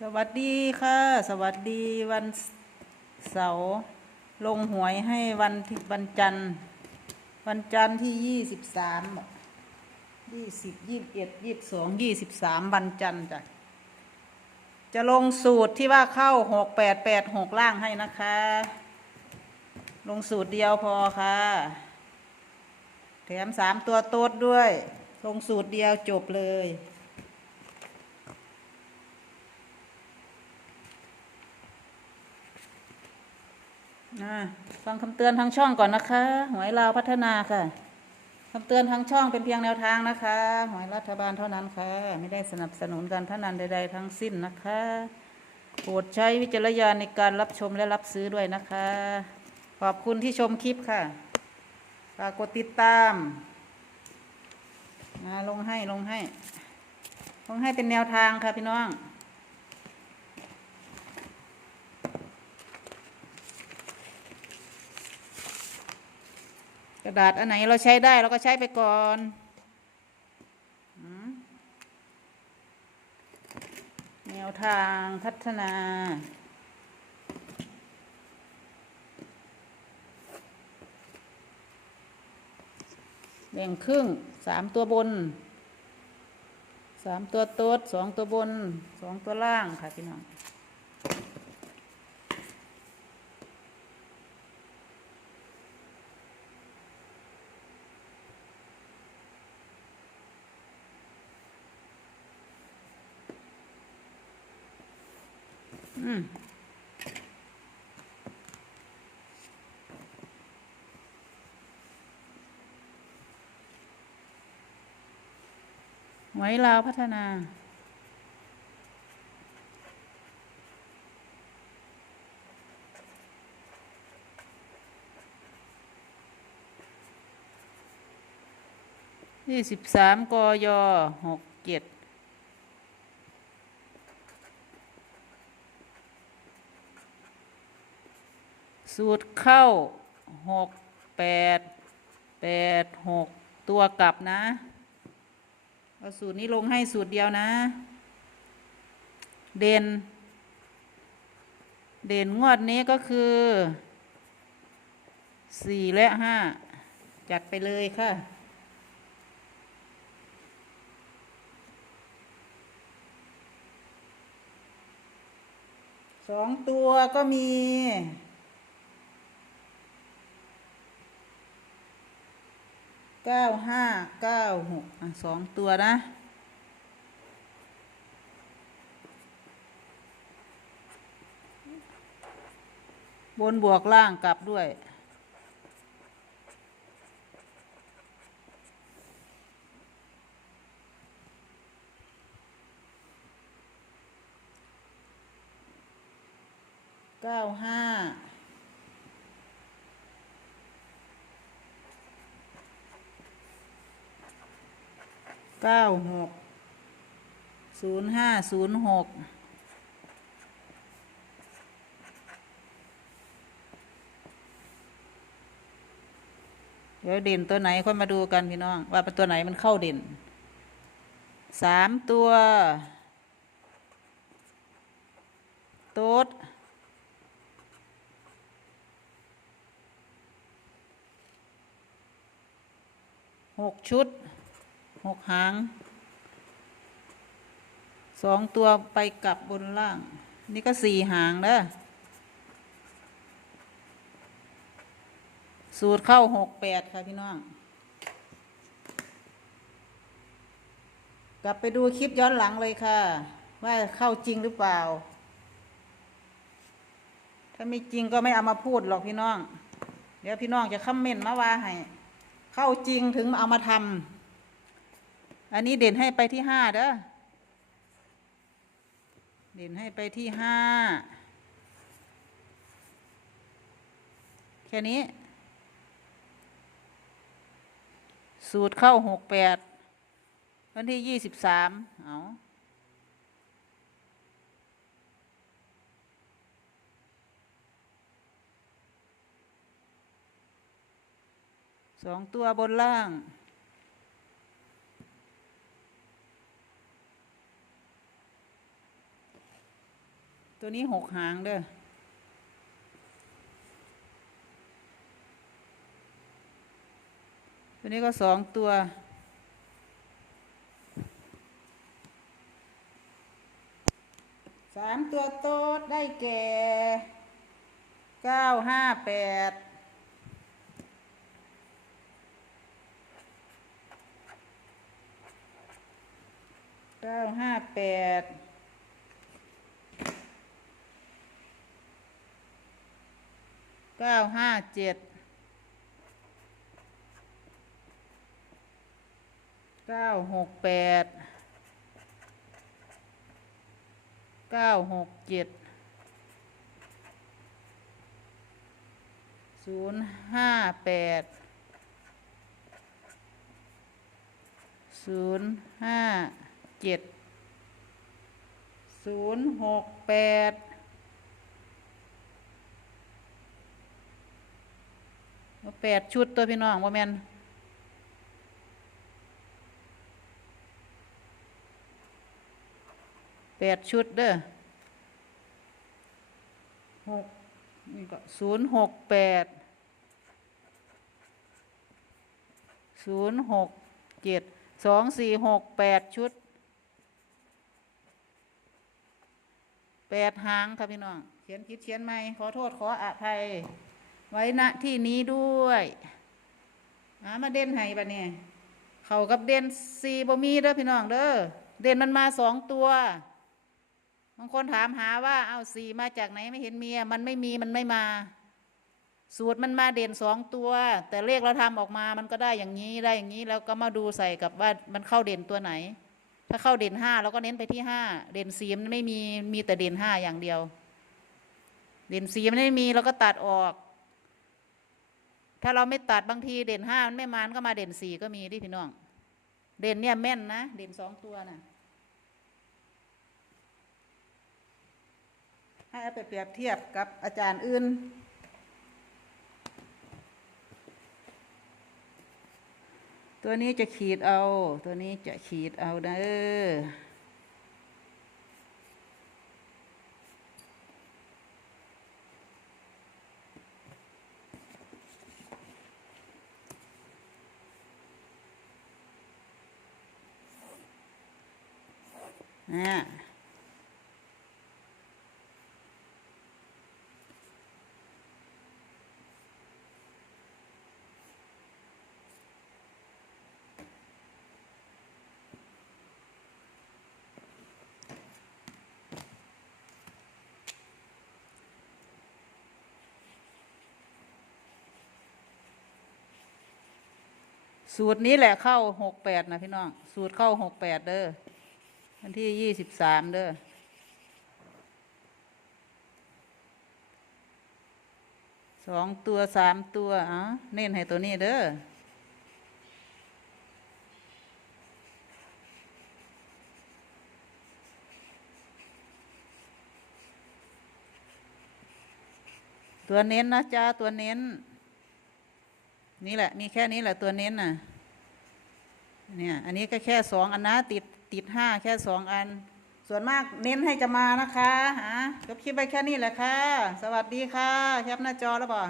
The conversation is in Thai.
สวัสดีค่ะ สวัสดีวันเสาร์ลงหวยให้วันที่วันจันทร์ วันจันทร์ที่ยี่สิบสามยี่สิบยี่สิบเอ็ดยี่สิบสองยี่สิบสามวันจันทร์จ้ะจะลงสูตรที่ว่าเข้าหกแปดแปดหกล่างให้นะคะ ลงสูตรเดียวพอค่ะ แถมสามตัวโต๊ดด้วย ลงสูตรเดียวจบเลย ฟังคำเตือนทางช่องก่อนนะคะหวยลาวพัฒนาค่ะคำเตือนทางช่องเป็นเพียงแนวทางนะคะหวยรัฐบาลเท่านั้นค่ะ ไม่ได้สนับสนุนการพนันใด ๆ ทั้งสิ้นนะคะโปรดใช้วิจารณญาณในการรับชมและรับซื้อด้วยนะคะ ขอบคุณที่ชมคลิปค่ะฝากกดติดตามมาลงให้ลงให้ ลงให้เป็นแนวทางค่ะพี่น้อง กระดาษอันไหนเราใช้ได้เราก็ใช้ไปก่อนแนวทางพัฒนาแบ่งครึ่งสามตัวบนสามตัวโต๊ดสองตัวบนสองตัวล่างค่ะพี่น้อง อืมไว้ลาวพัฒนา ยี่สิบสามกยหกเจ็ด สูตรเข้าหกแปดแปดหกตัวกลับนะ เอาสูตรนี้ลงให้สูตรเดียวนะ เด่น เด่นงวดนี้ก็คือสี่และห้าจัดไปเลยค่ะสองตัวก็มี เก้าห้าเก้าหกอะสองตัวนะ บนบวกล่างกลับด้วย เก้าห้า เก้าหกศูนย์ห้าศูนย์หกเดี๋ยวเด่นตัวไหนค่อยมาดูกันพี่น้อง ว่าเป็นตัวไหนมันเข้าเด่นสามตัวโต๊ดหกชุด หกหางสองตัวไปกลับบนล่าง นี่ก็สี่หางเด้อสูตรเข้าหกแปดค่ะพี่น้อง กลับไปดูคลิปย้อนหลังเลยค่ะ ว่าเข้าจริงหรือเปล่า ถ้าไม่จริงก็ไม่เอามาพูดหรอกพี่น้อง เดี๋ยวพี่น้องจะคอมเมนต์มาว่าให้ เข้าจริงถึงเอามาทำ อันนี้เด่นให้ไปที่ห้าเด้อ เด่นให้ไปที่ห้า แค่นี้ สูตรเข้าหกแปด วันที่ยี่สิบสาม เอาสองตัวบนล่าง ตัวนี้หกหางเด้อตัวนี้ก็สองตัว สามตัวโต๊ดได้แก่เก้าห้าแปดเก้าห้าแปด ก้าห้าเจ็ดเก้าหกแปดเก้าหกเจ็ดศูนย์ห้าแปดศูนย์ห้าเจ็ดศูนย์หกแปด แปดชุดตัวพี่น้องว่าแมนแปดชุดเด้อหกนี่ก็ศูนย์หกแปดศูนย์หกเจ็ดสองสี่หกแปดชุดแปดหางครับพี่น้อง เขียนคิดเขียนไหมขอโทษขออภัย ไว้ณที่นี้ด้วยหามาเด่นให้ปะเนี่ยเขากับเด่นสีบ่มีเด้อพี่น้องเด้อเด่นมันมาสองตัวบางคนถามหาว่าเอาสี่มาจากไหนไม่เห็นมีอะมันไม่มีมันไม่มา สูตรมันมาเด่นสองตัว แต่เลขเราทำออกมามันก็ได้อย่างนี้ได้อย่างนี้แล้วก็มาดูใส่กับว่ามันเข้าเด่นตัวไหน ถ้าเข้าเด่นห้าเราก็เน้นไปที่ห้าเด่นสีมันไม่มีมีแต่เด่นห้าอย่างเดียว เด่นสีมันไม่มีเราก็ตัดออก ถ้าเราไม่ตัดบางทีเด่นห้ามันไม่มานก็มาเด่นสี่ก็มีดิพี่น้อง เด่นเนี่ยแม่นนะ เด่นสองตัวน่ะให้เอาไปเปรียบเทียบกับอาจารย์อื่น ตัวนี้จะขีดเอา ตัวนี้จะขีดเอาเด้อ สูตรนี้แหละเข้าหกแปดนะพี่น้อง สูตรเข้าหกแปดเด้อ วันที่ยี่สิบสามเด้อสองตัวสามตัวอะเน้นให้ตัวนี้เด้อตัวเน้นนะจ้าตัวเน้น นี่แหละ มีแค่นี้แหละตัวเน้นน่ะ เนี่ย อันนี้ก็แค่สองอันนะติด ติดห้าแค่สองอัน ส่วนมากเน้นให้จะมานะคะฮะจบคิดไปแค่นี้แหละค่ะ สวัสดีค่ะ แคปหน้าจอแล้วบ่